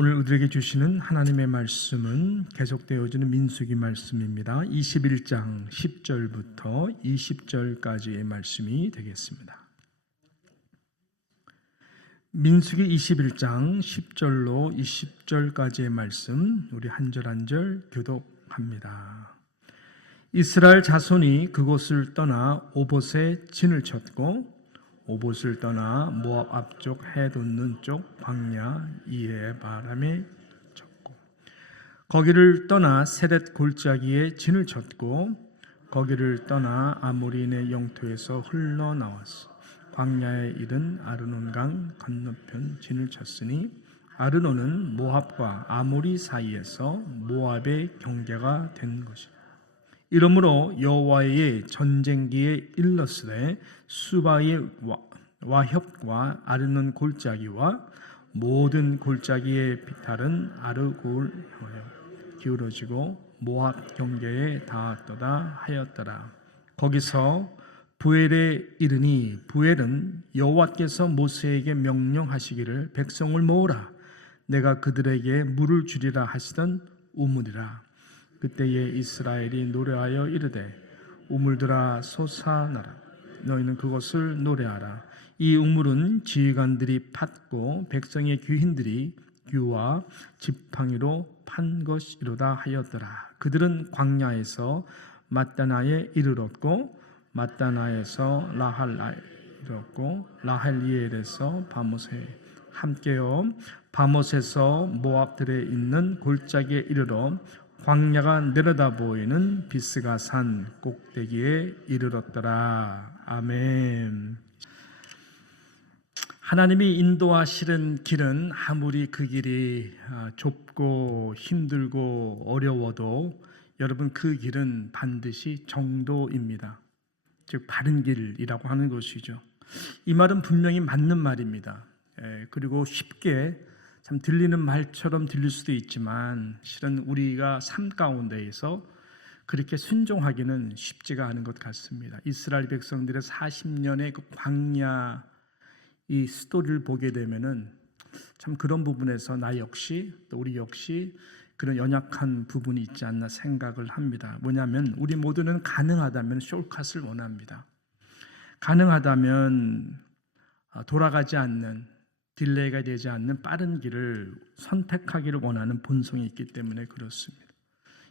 오늘 우리에게 주시는 하나님의 말씀은 계속되어지는 민수기 말씀입니다. 21장 10절부터 20절까지의 말씀이 되겠습니다. 민수기 21장 10절로 20절까지의 말씀, 우리 한 절 한 절 교독합니다. 이스라엘 자손이 그곳을 떠나 오봇에 진을 쳤고 오봇을 떠나 모압 앞쪽 해 돋는 쪽 광야 이에 바람에 쳤고 거기를 떠나 세렛 골짜기에 진을 쳤고 거기를 떠나 아모리인의 영토에서 흘러나왔어 광야에 이른 아르논 강 건너편 진을 쳤으니 아르논은 모압과 아모리 사이에서 모압의 경계가 된 것이다. 이러므로 여호와의 전쟁기에 일렀으되 수바의 와협과 아르논 골짜기와 모든 골짜기의 비탈은 아르골 향하여 기울어지고 모압 경계에 닿았도다 하였더라. 거기서 부엘에 이르니 부엘은 여호와께서 모세에게 명령하시기를 백성을 모으라 내가 그들에게 물을 주리라 하시던 우물이라. 그때에 이스라엘이 노래하여 이르되 우물들아 솟아나라 너희는 그것을 노래하라. 이 우물은 지휘관들이 팠고 백성의 귀인들이 규와 지팡이로 판 것이로다 하였더라. 그들은 광야에서 mat다나에 이르렀고 mat다나에서 라할라에 이르렀고 라할리엘에서 바못에 함께요 바못에서 모압들에 있는 골짜기에 이르러 광야가 내려다 보이는 비스가 산 꼭대기에 이르렀더라. 아멘. 하나님이 인도하시는 길은 아무리 그 길이 좁고 힘들고 어려워도 여러분 그 길은 반드시 정도입니다. 즉 바른 길이라고 하는 것이죠. 이 말은 분명히 맞는 말입니다. 그리고 쉽게 참 들리는 말처럼 들릴 수도 있지만 실은 우리가 삶 가운데에서 그렇게 순종하기는 쉽지가 않은 것 같습니다. 이스라엘 백성들의 40년의 그 광야 이 스토리를 보게 되면은 참 그런 부분에서 나 역시 또 우리 역시 그런 연약한 부분이 있지 않나 생각을 합니다. 뭐냐면 우리 모두는 가능하다면 숄컷을 원합니다. 가능하다면 돌아가지 않는 딜레이가 되지 않는 빠른 길을 선택하기를 원하는 본성이 있기 때문에 그렇습니다.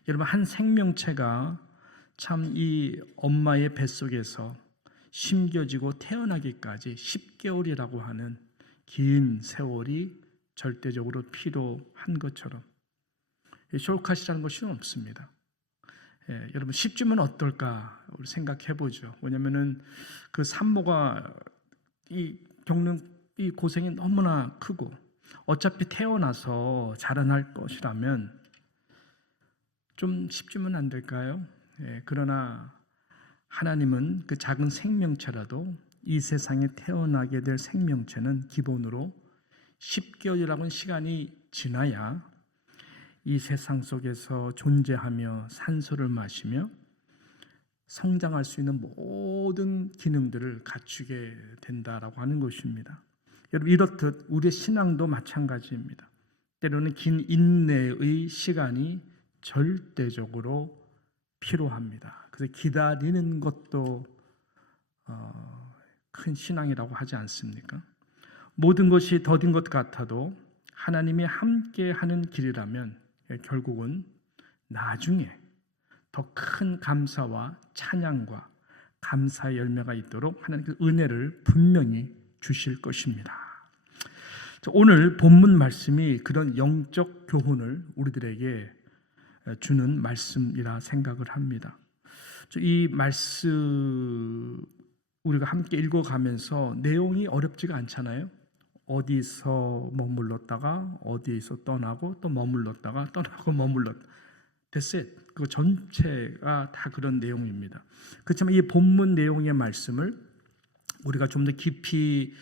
여러분 한 생명체가 참 이 엄마의 뱃속에서 심겨지고 태어나기까지 10개월이라고 하는 긴 세월이 절대적으로 필요한 것처럼 숄컷이라는 것이 없습니다. 여러분 10주면 어떨까 우리 생각해 보죠. 왜냐하면은 그 산모가 겪는 이 고생이 너무나 크고 어차피 태어나서 자라날 것이라면 좀 10주면 안 될까요? 그러나 하나님은 그 작은 생명체라도 이 세상에 태어나게 될 생명체는 기본으로 10개월이라고 하는 시간이 지나야 이 세상 속에서 존재하며 산소를 마시며 성장할 수 있는 모든 기능들을 갖추게 된다라고 하는 것입니다. 여러분 이렇듯 우리의 신앙도 마찬가지입니다. 때로는 긴 인내의 시간이 절대적으로 필요합니다. 그래서 기다리는 것도 큰 신앙이라고 하지 않습니까? 모든 것이 더딘 것 같아도 하나님이 함께하는 길이라면 결국은 나중에 더 큰 감사와 찬양과 감사의 열매가 있도록 하나님 그 은혜를 분명히 주실 것입니다. 오늘 본문 말씀이 그런 영적 교훈을 우리들에게 주는 말씀이라 생각을 합니다. 이 말씀 우리가 함께 읽어가면서 내용이 어렵지가 않잖아요. 어디서 머물렀다가 어디에서 떠나고 또 머물렀다가 떠나고 머물렀다. 됐어요. 그 전체가 다 그런 내용입니다. 그렇지만 이 본문 내용의 말씀을 우리가 좀 더 깊이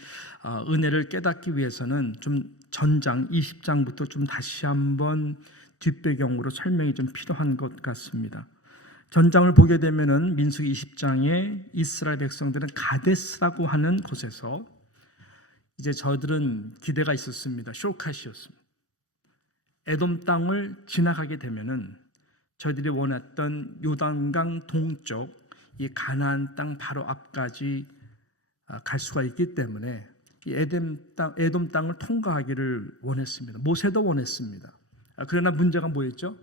은혜를 깨닫기 위해서는 좀 전장 20장부터 좀 다시 한번 뒷배경으로 설명이 좀 필요한 것 같습니다. 전장을 보게 되면은 민수기 20장에 이스라엘 백성들은 가데스라고 하는 곳에서 이제 저들은 기대가 있었습니다. 숄컷이었습니다. 에돔 땅을 지나가게 되면은 저희들이 원했던 요단강 동쪽 이 가나안 땅 바로 앞까지 갈 수가 있기 때문에 이 에돔 땅을 통과하기를 원했습니다. 모세도 원했습니다. 그러나 문제가 뭐였죠?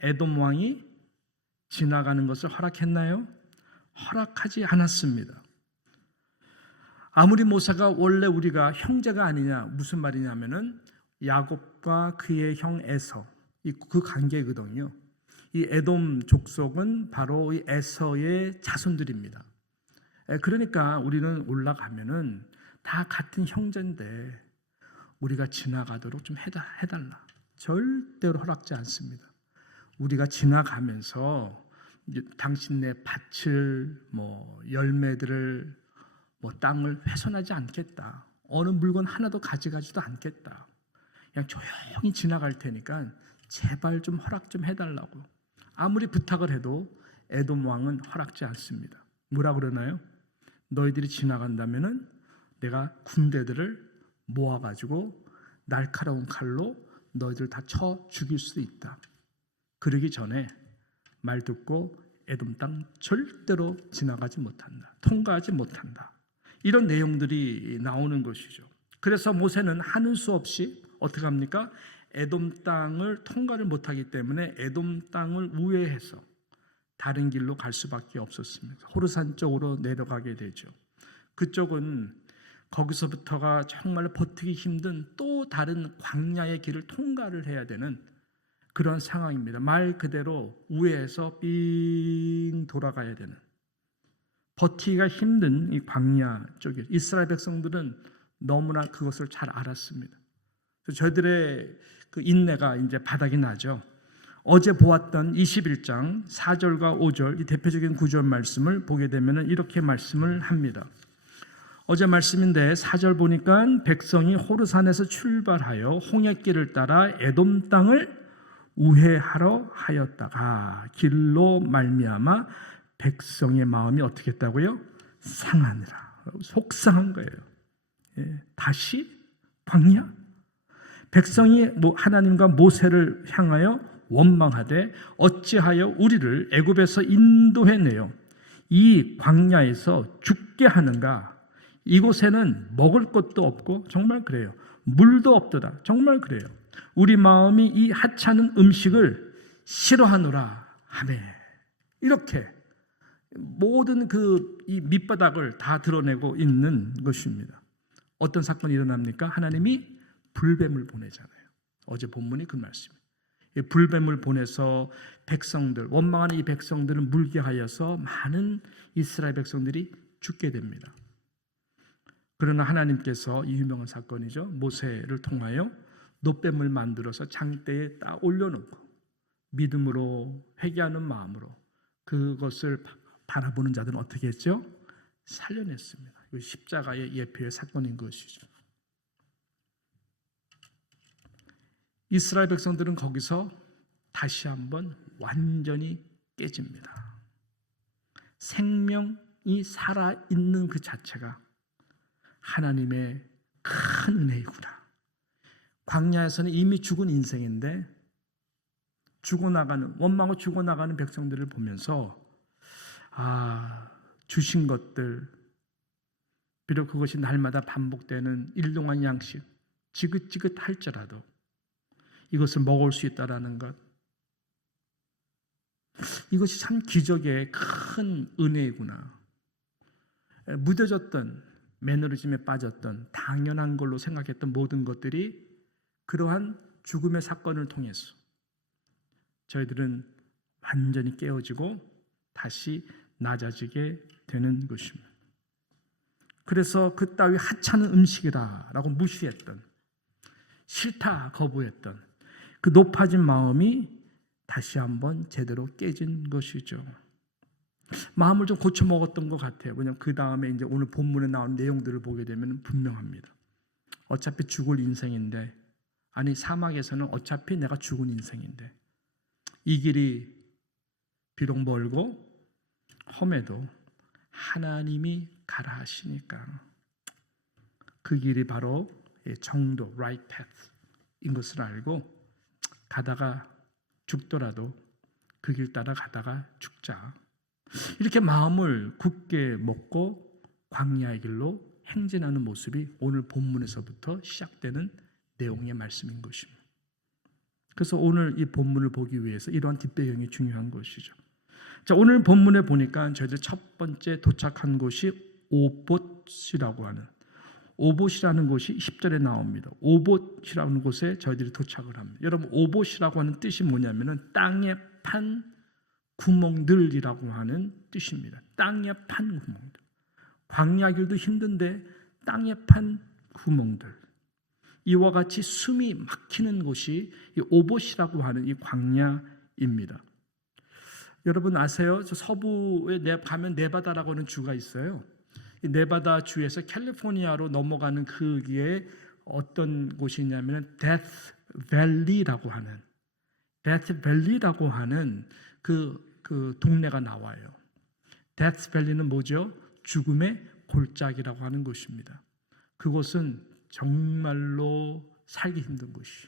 에돔 왕이 지나가는 것을 허락했나요? 허락하지 않았습니다. 아무리 모세가 원래 우리가 형제가 아니냐, 무슨 말이냐면은 야곱과 그의 형 에서 그 관계거든요. 이 에돔 족속은 바로 이 에서의 자손들입니다. 그러니까 우리는 올라가면은 다 같은 형제인데 우리가 지나가도록 좀 해달라. 절대로 허락지 않습니다. 우리가 지나가면서 당신네 밭을 열매들을 땅을 훼손하지 않겠다. 어느 물건 하나도 가져가지도 않겠다. 그냥 조용히 지나갈 테니까 제발 좀 허락 좀 해달라고. 아무리 부탁을 해도 에돔 왕은 허락지 않습니다. 뭐라 그러나요? 너희들이 지나간다면은 내가 군대들을 모아가지고 날카로운 칼로 너희들 다 쳐 죽일 수 있다. 그러기 전에 말 듣고 에돔 땅 절대로 지나가지 못한다. 통과하지 못한다. 이런 내용들이 나오는 것이죠. 그래서 모세는 하는 수 없이 어떻게 합니까? 에돔 땅을 통과를 못하기 때문에 에돔 땅을 우회해서 다른 길로 갈 수밖에 없었습니다. 호르산 쪽으로 내려가게 되죠. 그쪽은 거기서부터가 정말 버티기 힘든 또 다른 광야의 길을 통과를 해야 되는 그런 상황입니다. 말 그대로 우회해서 삥 돌아가야 되는, 버티기가 힘든 이 광야 쪽에 이스라엘 백성들은 너무나 그것을 잘 알았습니다. 저희들의 그 인내가 이제 바닥이 나죠. 어제 보았던 21장 4절과 5절 이 대표적인 구절 말씀을 보게 되면 이렇게 말씀을 합니다. 어제 말씀인데 4절 보니까 백성이 호르산에서 출발하여 홍해길을 따라 에돔 땅을 우회하러 하였다가 길로 말미암아 백성의 마음이 어떻게 했다고요? 상하니라. 속상한 거예요. 다시 광야? 백성이 하나님과 모세를 향하여 원망하되 어찌하여 우리를 애굽에서 인도해내어 이 광야에서 죽게 하는가? 이곳에는 먹을 것도 없고 정말 그래요. 물도 없더라. 정말 그래요. 우리 마음이 이 하찮은 음식을 싫어하노라 하매. 이렇게 모든 이 밑바닥을 다 드러내고 있는 것입니다. 어떤 사건이 일어납니까? 하나님이 불뱀을 보내잖아요. 어제 본문이 그 말씀이에요. 불뱀을 보내서 백성들, 원망하는 이 백성들을 물게 하여서 많은 이스라엘 백성들이 죽게 됩니다. 그러나 하나님께서 이 유명한 사건이죠. 모세를 통하여 놋뱀을 만들어서 장대에 딱 올려놓고 믿음으로 회개하는 마음으로 그것을 바라보는 자들은 어떻게 했죠? 살려냈습니다. 이 십자가의 예표의 사건인 것이죠. 이스라엘 백성들은 거기서 다시 한번 완전히 깨집니다. 생명이 살아있는 그 자체가 하나님의 큰 은혜이구나. 광야에서는 이미 죽은 인생인데 죽어나가는, 원망하고 죽어나가는 백성들을 보면서 주신 것들, 비록 그것이 날마다 반복되는 일용할 양식, 지긋지긋할지라도 이것을 먹을 수 있다라는 것, 이것이 참 기적의 큰 은혜이구나. 무뎌졌던, 매너리즘에 빠졌던, 당연한 걸로 생각했던 모든 것들이 그러한 죽음의 사건을 통해서 저희들은 완전히 깨어지고 다시 낮아지게 되는 것입니다. 그래서 그 따위 하찮은 음식이라고 무시했던, 싫다 거부했던 그 높아진 마음이 다시 한번 제대로 깨진 것이죠. 마음을 좀 고쳐 먹었던 것 같아요. 왜냐하면 그 다음에 이제 오늘 본문에 나온 내용들을 보게 되면 분명합니다. 어차피 죽을 인생인데, 아니 사막에서는 어차피 내가 죽은 인생인데 이 길이 비록 멀고 험해도 하나님이 가라 하시니까 그 길이 바로 정도, right path인 것을 알고 가다가 죽더라도 그 길 따라 가다가 죽자. 이렇게 마음을 굳게 먹고 광야의 길로 행진하는 모습이 오늘 본문에서부터 시작되는 내용의 말씀인 것입니다. 그래서 오늘 이 본문을 보기 위해서 이러한 뒷배경이 중요한 것이죠. 자, 오늘 본문에 보니까 저희들 첫 번째 도착한 곳이 오봇이라고 하는, 오봇이라는 곳이 10절에 나옵니다. 오봇이라는 곳에 저희들이 도착을 합니다. 여러분, 오봇이라고 하는 뜻이 뭐냐면은 땅에 판 구멍들이라고 하는 뜻입니다. 땅에 판 구멍들. 광야길도 힘든데 땅에 판 구멍들. 이와 같이 숨이 막히는 곳이 이 오봇이라고 하는 이 광야입니다. 여러분 아세요? 저 서부에 가면 네바다라고 하는 주가 있어요. 이 네바다 주에서 캘리포니아로 넘어가는 그게 어떤 곳이냐면 데스 밸리라고 하는 그 동네가 나와요. 데스 밸리는 뭐죠? 죽음의 골짜기라고 하는 곳입니다. 그곳은 정말로 살기 힘든 곳이,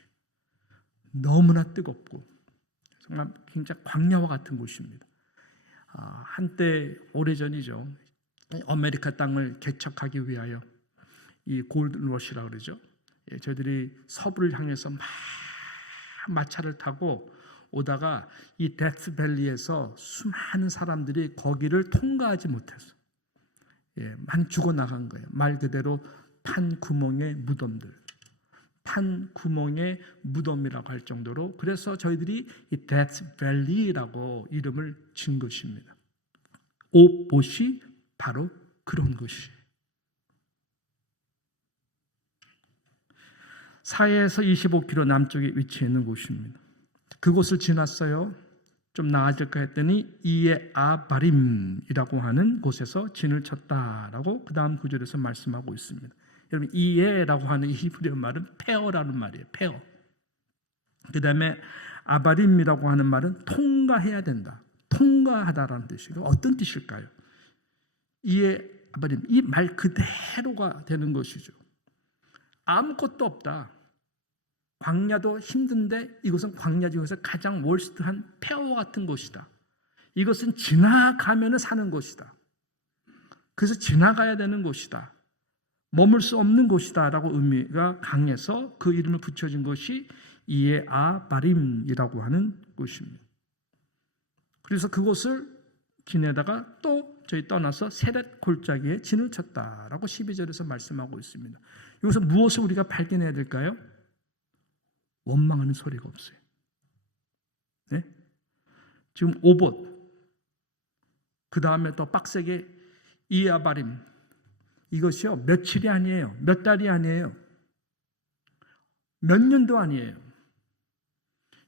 너무나 뜨겁고 정말 굉장히 광야와 같은 곳입니다. 한때 오래전이죠. 아메리카 땅을 개척하기 위하여 이 골든러시라고 그러죠. 저희들이 서부를 향해서 막 마차를 타고 오다가 이 데스밸리에서 수많은 사람들이 거기를 통과하지 못해서 많이 죽어나간 거예요. 말 그대로 판 구멍의 무덤들, 판 구멍의 무덤이라고 할 정도로, 그래서 저희들이 이 데스밸리라고 이름을 진 것입니다. 오봇이 바로 그런 곳이. 사해에서 25km 남쪽에 위치해 있는 곳입니다. 그곳을 지났어요. 좀 나아질까 했더니 이에아바림이라고 하는 곳에서 진을 쳤다라고 그 다음 구절에서 말씀하고 있습니다. 여러분, 이에라고 하는 이 히브리어 말은 페어라는 말이에요. 페어. 그 다음에 아바림이라고 하는 말은 통과해야 된다, 통과하다라는 뜻이고, 어떤 뜻일까요? 이에아바림, 이 말 그대로가 되는 것이죠. 아무것도 없다. 광야도 힘든데 이것은 광야 중에서 가장 월스트한 폐허와 같은 곳이다. 이것은 지나가면 사는 곳이다. 그래서 지나가야 되는 곳이다. 머물 수 없는 곳이다 라고 의미가 강해서 그 이름을 붙여진 것이 이에아바림이라고 하는 곳입니다. 그래서 그곳을 지내다가 또 저희 떠나서 세렛 골짜기에 진을 쳤다라고 12절에서 말씀하고 있습니다. 여기서 무엇을 우리가 발견해야 될까요? 원망하는 소리가 없어요. 네? 지금 오봇, 그 다음에 더 빡세게 이아바림, 이것이요 며칠이 아니에요, 몇 달이 아니에요, 몇 년도 아니에요.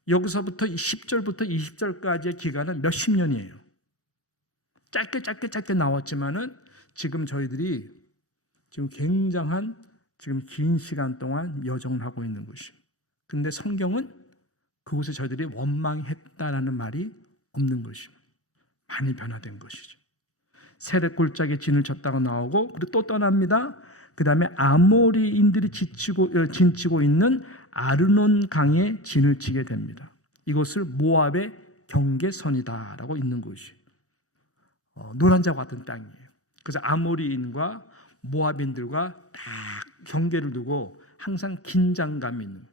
여기서부터 10절부터 20절까지의 기간은 몇십 년이에요. 짧게 나왔지만은 지금 저희들이 지금 굉장한 긴 시간 동안 여정을 하고 있는 것입니다. 근데 성경은 그곳에 저희들이 원망했다라는 말이 없는 것입니다. 많이 변화된 것이죠. 세렛 골짜기에 진을 쳤다고 나오고, 그리고 또 떠납니다. 그 다음에 아모리인들이 진치고 있는 아르논 강에 진을 치게 됩니다. 이것을 모압의 경계선이다라고 있는 곳이 노란 자와 같은 땅이에요. 그래서 아모리인과 모압인들과 딱 경계를 두고 항상 긴장감 있는,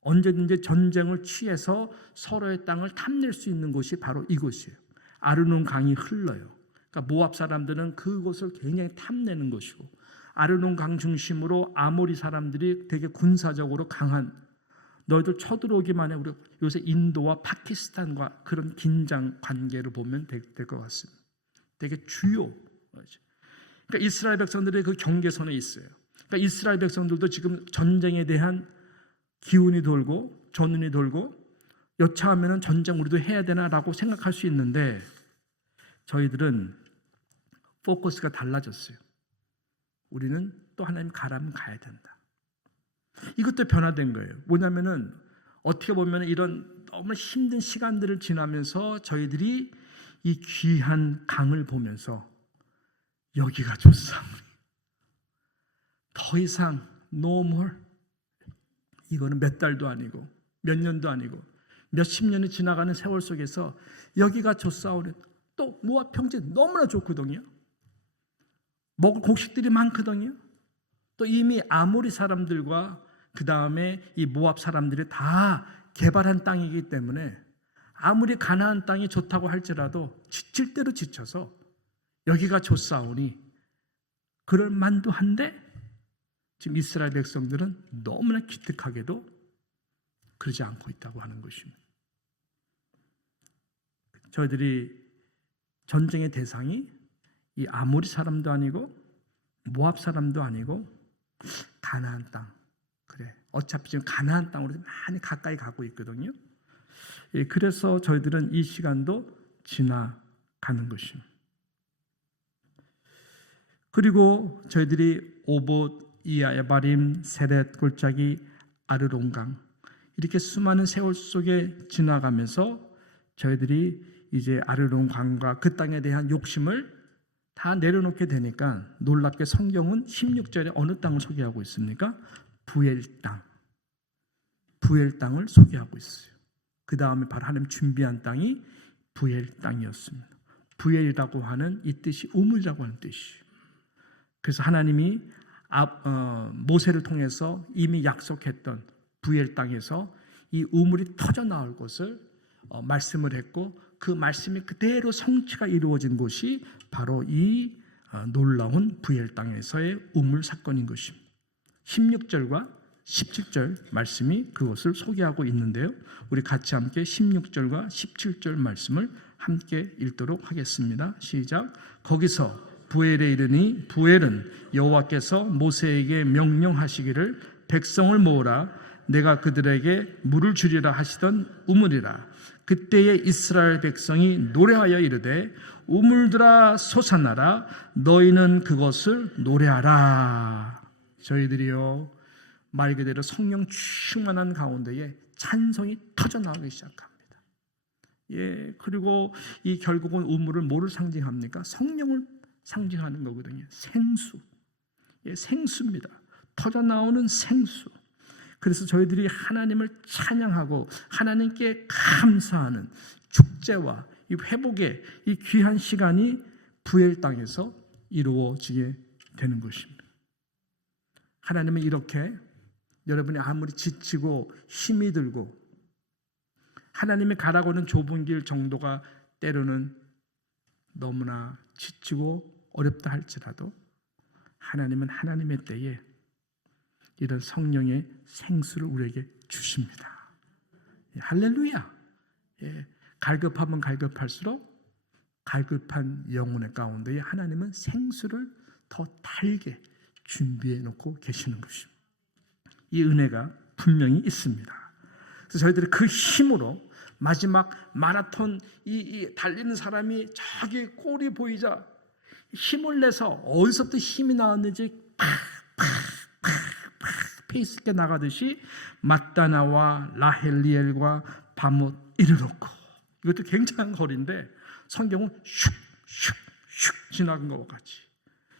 언제든지 전쟁을 취해서 서로의 땅을 탐낼 수 있는 곳이 바로 이곳이에요. 아르논 강이 흘러요. 그러니까 모압 사람들은 그곳을 굉장히 탐내는 것이고, 아르논 강 중심으로 아모리 사람들이 되게 군사적으로 강한, 너희들 쳐들어오기만 해. 우리 요새 인도와 파키스탄과 그런 긴장 관계를 보면 될 것 같습니다. 되게 주요. 그러니까 이스라엘 백성들이 그 경계선에 있어요. 그러니까 이스라엘 백성들도 지금 전쟁에 대한 기운이 돌고 전운이 돌고, 여차하면 전쟁 우리도 해야 되나라고 생각할 수 있는데, 저희들은 포커스가 달라졌어요. 우리는 또 하나님 가라면 가야 된다. 이것도 변화된 거예요. 뭐냐면은 어떻게 보면 이런 너무 힘든 시간들을 지나면서 저희들이 이 귀한 강을 보면서 여기가 좋사오니 더 이상 no more, 이거는 몇 달도 아니고 몇 년도 아니고 몇십 년이 지나가는 세월 속에서 여기가 좋사오니 또 모압 평지 너무나 좋거든요. 먹을 곡식들이 많거든요. 또 이미 아모리 사람들과 그 다음에 이 모압 사람들이 다 개발한 땅이기 때문에 아무리 가나안 땅이 좋다고 할지라도 지칠 대로 지쳐서 여기가 좋사오니 그럴 만도 한데 지금 이스라엘 백성들은 너무나 기특하게도 그러지 않고 있다고 하는 것입니다. 저희들이 전쟁의 대상이 이 아모리 사람도 아니고 모압 사람도 아니고 가나안 땅. 그래. 어차피 지금 가나안 땅으로 많이 가까이 가고 있거든요. 그래서 저희들은 이 시간도 지나가는 것입니다. 그리고 저희들이 오봇, 이아바림, 세렛, 골짜기, 아르론강 이렇게 수많은 세월 속에 지나가면서 저희들이 이제 아르론강과 그 땅에 대한 욕심을 다 내려놓게 되니까 놀랍게 성경은 16절에 어느 땅을 소개하고 있습니까? 부엘 땅. 부엘 땅을 소개하고 있어요. 그 다음에 바로 하나님 준비한 땅이 부엘 땅이었습니다. 부엘이라고 하는 이 뜻이 우물이라고 하는 뜻이에요. 그래서 하나님이 모세를 통해서 이미 약속했던 부엘 땅에서 이 우물이 터져 나올 것을 말씀을 했고 그 말씀이 그대로 성취가 이루어진 곳이 바로 이 놀라운 부엘 땅에서의 우물 사건인 것입니다. 16절과 17절 말씀이 그것을 소개하고 있는데요. 우리 같이 함께 16절과 17절 말씀을 함께 읽도록 하겠습니다. 시작. 거기서 부엘에 이르니 부엘은 여호와께서 모세에게 명령하시기를 백성을 모으라 내가 그들에게 물을 주리라 하시던 우물이라. 그때에 이스라엘 백성이 노래하여 이르되 우물들아 솟아나라 너희는 그것을 노래하라. 저희들이요 말 그대로 성령 충만한 가운데에 찬송이 터져나오기 시작합니다. 그리고 이 결국은 우물을 뭐를 상징합니까? 성령을 상징하는 거거든요. 생수. 생수입니다. 터져나오는 생수. 그래서 저희들이 하나님을 찬양하고 하나님께 감사하는 축제와 이 회복의 이 귀한 시간이 부엘 땅에서 이루어지게 되는 것입니다. 하나님은 이렇게 여러분이 아무리 지치고 힘이 들고 하나님이 가라고 하는 좁은 길 정도가 때로는 너무나 지치고 어렵다 할지라도 하나님은 하나님의 때에 이런 성령의 생수를 우리에게 주십니다. 할렐루야. 갈급하면 갈급할수록 갈급한 영혼의 가운데에 하나님은 생수를 더 달게 준비해 놓고 계시는 것입니다. 이 은혜가 분명히 있습니다. 그래서 저희들이 그 힘으로 마지막 마라톤 이 달리는 사람이 저기 골이 보이자 힘을 내서 어디서부터 힘이 나왔는지 페이스 있게 나가듯이 mat다나와 라헬리엘과 바못 이르렀고 이것도 굉장한 거리인데 성경은 슉슉슉 지나간 것과 같이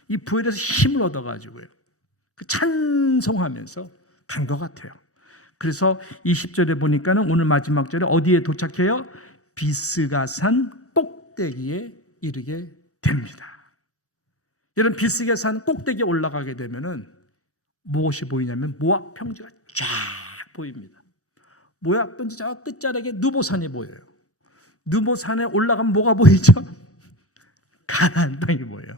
이 부엘에서 힘을 얻어가지고요 그 찬송하면서 간 것 같아요. 그래서 20절에 보니까는 오늘 마지막 절에 어디에 도착해요? 비스가산 꼭대기에 이르게 됩니다. 이런 비스가산 꼭대기에 올라가게 되면은 무엇이 보이냐면 모압 평지가 쫙 보입니다. 모압 평지 저 끝자락에 누보산이 보여요. 누보산에 올라가면 뭐가 보이죠? 가나안 땅이 보여요.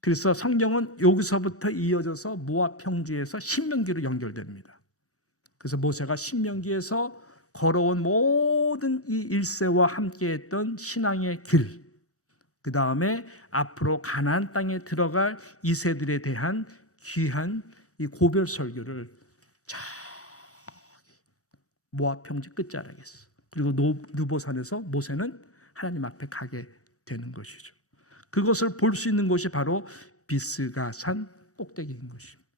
그래서 성경은 여기서부터 이어져서 모압 평지에서 신명기로 연결됩니다. 그래서 모세가 신명기에서 걸어온 모든 이 일세와 함께했던 신앙의 길, 그 다음에 앞으로 가나안 땅에 들어갈 이세들에 대한 귀한 이 고별 설교를 모압 평지 끝자락에서 그리고 누보산에서 모세는 하나님 앞에 가게 되는 것이죠. 그것을 볼 수 있는 곳이 바로 비스가산 꼭대기인 것입니다.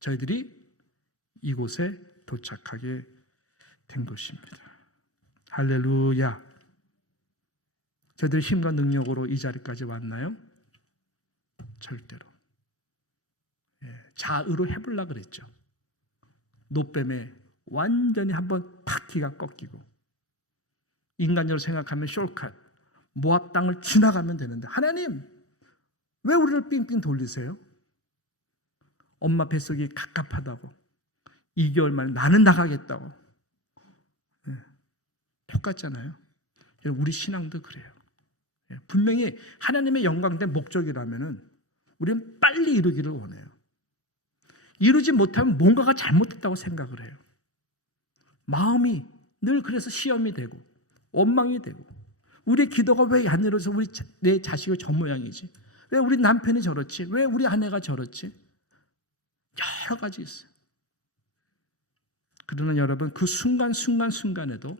저희들이 이곳에 도착하게 된 것입니다. 할렐루야. 저희들이 힘과 능력으로 이 자리까지 왔나요? 절대로. 자의로 해보려고 그랬죠. 노뱀에 완전히 한번 팍 기가 꺾이고 인간적으로 생각하면 숄컷, 모압 땅을 지나가면 되는데 하나님 왜 우리를 삥삥 돌리세요? 엄마 뱃속이 갑갑하다고 2개월 만에 나는 나가겠다고. 똑같잖아요. 우리 신앙도 그래요. 분명히 하나님의 영광된 목적이라면 우리는 빨리 이루기를 원해요. 이루지 못하면 뭔가가 잘못됐다고 생각을 해요. 마음이 늘 그래서 시험이 되고 원망이 되고, 우리의 기도가 왜 안 이루어서 내 자식이 저 모양이지? 왜 우리 남편이 저렇지? 왜 우리 아내가 저렇지? 여러 가지 있어요. 그러나 여러분, 그 순간순간에도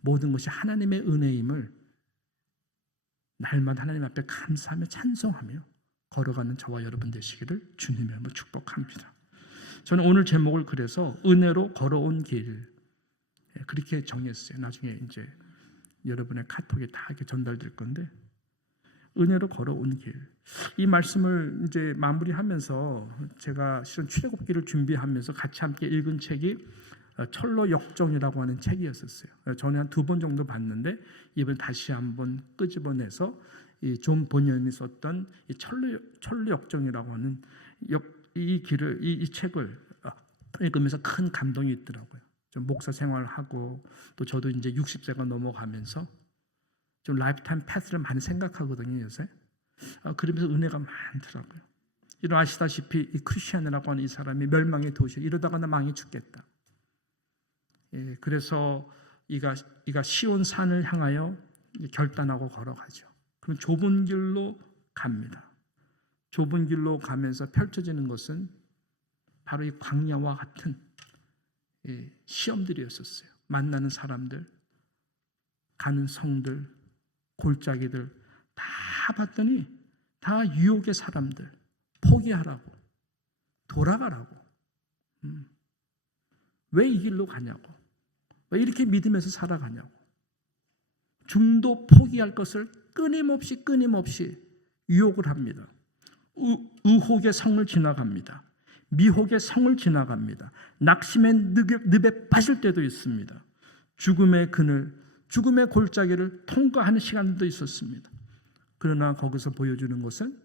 모든 것이 하나님의 은혜임을 날마다 하나님 앞에 감사하며 찬송하며 걸어가는 저와 여러분 되시기를 주님의 이름으로 축복합니다. 저는 오늘 제목을 그래서 은혜로 걸어온 길, 그렇게 정했어요. 나중에 이제 여러분의 카톡에 다 이렇게 전달될 건데, 은혜로 걸어온 길. 이 말씀을 이제 마무리하면서 제가 실은 출애굽기를 준비하면서 같이 함께 읽은 책이 철로 역정이라고 하는 책이었었어요. 전에 한 2번 정도 봤는데 이번 다시 한번 끄집어내서 이 존 번연이 썼던 이 철로 역정이라고 하는 이 책을 읽으면서 큰 감동이 있더라고요. 좀 목사 생활하고 또 저도 이제 60세가 넘어가면서 좀 라이프타임 패스를 많이 생각하거든요, 요새. 그러면서 은혜가 많더라고요. 이런 아시다시피 이 크리스천이라고 하는 이 사람이 멸망의 도시, 이러다가 나 망해 죽겠다. 그래서 이가 시온 산을 향하여 결단하고 걸어가죠. 그럼 좁은 길로 갑니다. 좁은 길로 가면서 펼쳐지는 것은 바로 이 광야와 같은 시험들이었었어요. 만나는 사람들, 가는 성들, 골짜기들 다 봤더니 다 유혹의 사람들, 포기하라고, 돌아가라고. 왜 이 길로 가냐고, 왜 이렇게 믿으면서 살아가냐고. 중도 포기할 것을 끊임없이 유혹을 합니다. 의혹의 성을 지나갑니다. 미혹의 성을 지나갑니다. 낙심의 늪에 빠질 때도 있습니다. 죽음의 그늘, 죽음의 골짜기를 통과하는 시간도 있었습니다. 그러나 거기서 보여주는 것은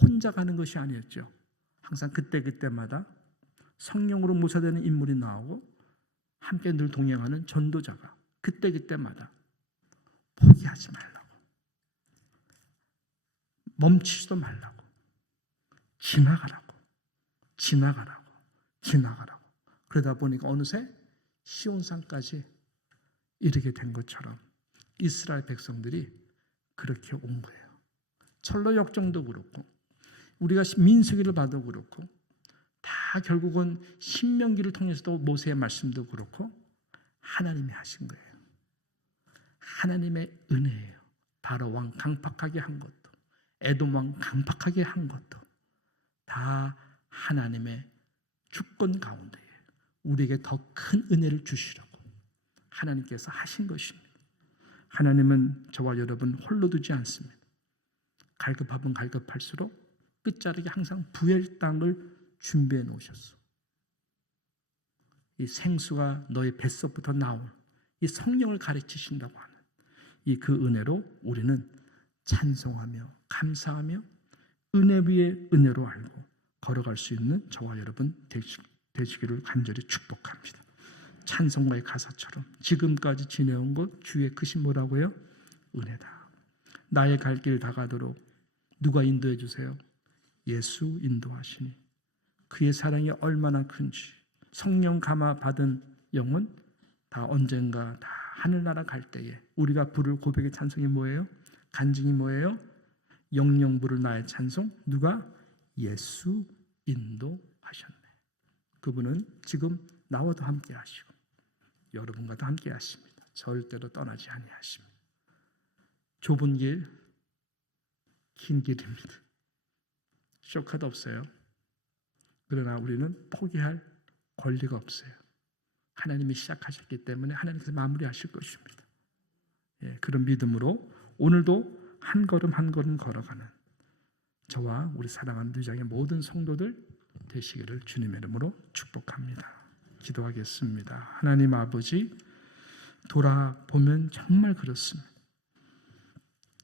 혼자 가는 것이 아니었죠. 항상 그때마다 성령으로 묘사되는 인물이 나오고 함께 늘 동행하는 전도자가 그때마다 포기하지 말라고, 멈추지도 말라고, 지나가라고. 그러다 보니까 어느새 시온산까지 이르게 된 것처럼 이스라엘 백성들이 그렇게 온 거예요. 철로 역정도 그렇고 우리가 민수기를 봐도 그렇고 다 결국은 신명기를 통해서도 모세의 말씀도 그렇고 하나님이 하신 거예요. 하나님의 은혜예요. 바로 왕 강팍하게 한 것도, 에돔 왕 강팍하게 한 것도 다 하나님의 주권 가운데에 우리에게 더 큰 은혜를 주시려고 하나님께서 하신 것입니다. 하나님은 저와 여러분 홀로 두지 않습니다. 갈급하면 갈급할수록 끝자락에 항상 부엘 땅을 준비해 놓으셨어. 이 생수가 너의 뱃속부터 나올 이 성령을 가르치신다고 하는 이 그 은혜로 우리는 찬송하며 감사하며 은혜 위에 은혜로 알고 걸어갈 수 있는 저와 여러분 되시기를 간절히 축복합니다. 찬송가의 가사처럼 지금까지 지내온 것 주의 크신 뭐라고요? 은혜다. 나의 갈 길 다가도록 누가 인도해 주세요? 예수 인도하시니 그의 사랑이 얼마나 큰지 성령 감화 받은 영은 다 언젠가 다 하늘나라 갈 때에 우리가 부를 고백의 찬송이 뭐예요? 간증이 뭐예요? 영영 부를 나의 찬송. 누가? 예수 인도하셨네. 그분은 지금 나와도 함께 하시고 여러분과도 함께 하십니다. 절대로 떠나지 아니하십니다. 좁은 길, 긴 길입니다. 쇼카도 없어요. 그러나 우리는 포기할 권리가 없어요. 하나님이 시작하셨기 때문에 하나님께서 마무리하실 것입니다. 그런 믿음으로 오늘도 한 걸음 한 걸음 걸어가는 저와 우리 사랑하는 누장의 모든 성도들 되시기를 주님의 이름으로 축복합니다. 기도하겠습니다. 하나님 아버지, 돌아보면 정말 그렇습니다.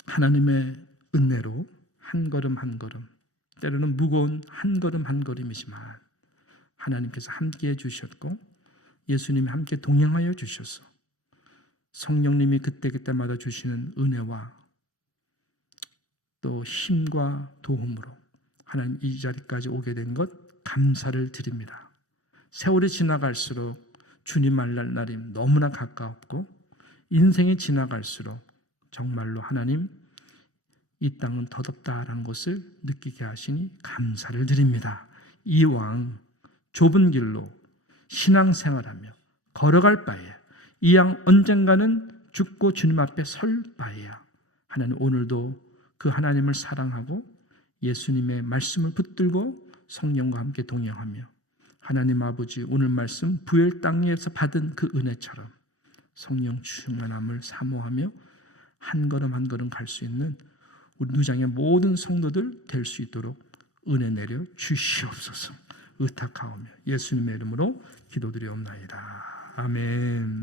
하나님의 은혜로 한 걸음 한 걸음, 때로는 무거운 한 걸음 한 걸음이지만 하나님께서 함께해 주셨고 예수님이 함께 동행하여 주셔서 성령님이 그때그때마다 주시는 은혜와 또 힘과 도움으로 하나님 이 자리까지 오게 된 것 감사를 드립니다. 세월이 지나갈수록 주님 만날 날이 너무나 가까웠고 인생이 지나갈수록 정말로 하나님 이 땅은 더덥다라는 것을 느끼게 하시니 감사를 드립니다. 이왕 좁은 길로 신앙생활하며 걸어갈 바에 이왕 언젠가는 죽고 주님 앞에 설 바에야 하나님 오늘도 그 하나님을 사랑하고 예수님의 말씀을 붙들고 성령과 함께 동행하며 하나님 아버지 오늘 말씀 부엘 땅에서 받은 그 은혜처럼 성령 충만함을 사모하며 한 걸음 한 걸음 갈 수 있는 우리 누장의 모든 성도들 될 수 있도록 은혜 내려 주시옵소서. 의탁하오며 예수님의 이름으로 기도드리옵나이다. 아멘.